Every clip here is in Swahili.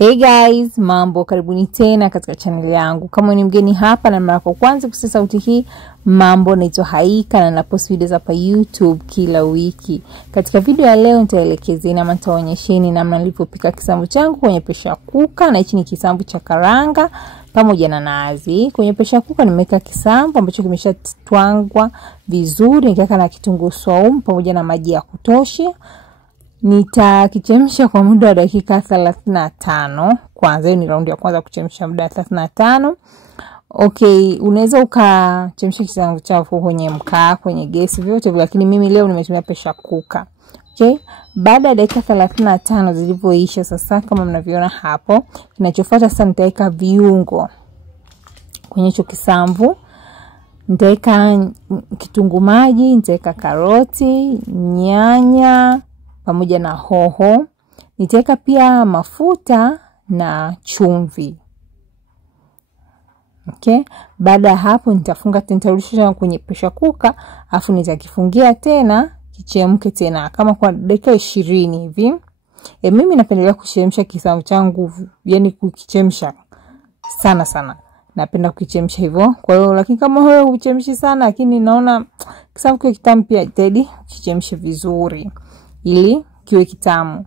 Hey guys, mambo, karibuni tena katika channel yangu. Kama ni mgeni hapa na mara yako kwanza kusikia sauti hii, mambo, naitwa Haika na napost videos hapa YouTube kila wiki. Katika video ya leo nitaelekezeni na nitaonyesheni namna nilivyopika kisamvu changu kwenye pressure cooker, na hichi ni kisamvu cha karanga pamoja na nazi. Kwenye pressure cooker nimeweka kisamvu ambacho kimeshatwangwa vizuri, nikaweka na kitunguu saumu pamoja na maji ya kutosha. Nitakichemsha kwa muda wa dakika 35. Kwanza hiyo ni raundi ya kwanza kuchemsha muda 35. Okay, unaweza ukachemsha kisamvu chako kwenye mkaa, kwenye gesi, vyote, lakini mimi leo nimetumia pressure cooker. Okay? Baada ya dakika 35 zilivyoisha sasa kama mnaviona hapo, kinachofuata sasa nitaweka viungo kwenye hicho kisamvu. Nitaweka kitunguu maji, nitaweka karoti, nyanya pamoja na hoho. Nitaweka pia mafuta na chumvi. Okay? Baada ya hapo nitafunga, nitarudisha kwenye pressure cooker, afu nitakifungia tena kichemke tena kama kwa dakika 20 hivi. Mimi napendelea kuchemsha kisamvu changu, yani kukichemsha sana. Napenda kukichemsha hivyo. Kwa hiyo lakini kama wewe huchemshi sana, lakini naona kisamvu kiwe kitamu, pia jitahidi kukichemsha vizuri ili kiwe kitamu.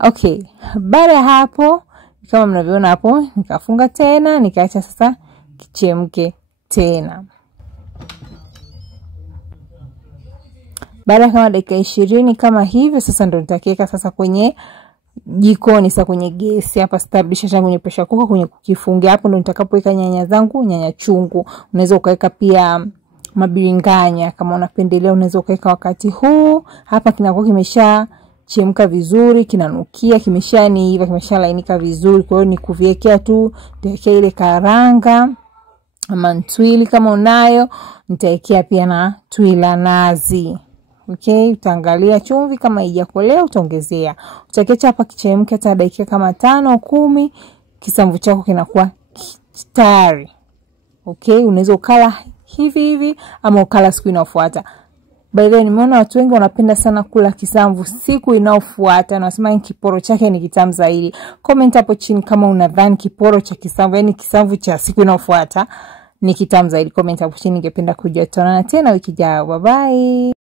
Okay, baada ya hapo kama mnavyoona hapo, nikafunga tena, nikaacha sasa kichemke tena. Baada kama dakika 20 kama hivyo, sasa ndo nitakiweka sasa kwenye jikoni, sasa kwenye gesi hapa, sitarudisha tena kwenye pressure cooker, kwenye kukifungia. Hapo ndo nitakapoweka nyanya zangu, nyanya chungu. Unaweza ukaweka pia mabilinganya kama unapendelea, unaweza ukaweka wakati huu. Hapa kinakuwa kimesha chemka vizuri, kinanukia, kimeshaiva, kimeshalainika vizuri. Kwa hiyo ni kuviwekea tu, nitawekea ile karanga ama ntwili kama unayo, nitawekea pia na tui la nazi. Okay, utaangalia chumvi kama haijakolea utaongezea. Utakecha hapa kichemke hata dakika kama 5-10, kisamvu chako kinakuwa tayari. Okay, unaweza ukala hivi ama ukala siku inayofuata. By the way, nimeona watu wengi wanapenda sana kula kisamvu siku inayofuata, na wasema kiporo chake ni kitamu zaidi. Comment hapo chini kama unadhani kiporo cha kisamvu, yani kisamvu cha siku inayofuata, ni kitamu zaidi. Comment hapo chini, ningependa kujua. Tuonana tena wiki ijayo. Bye bye.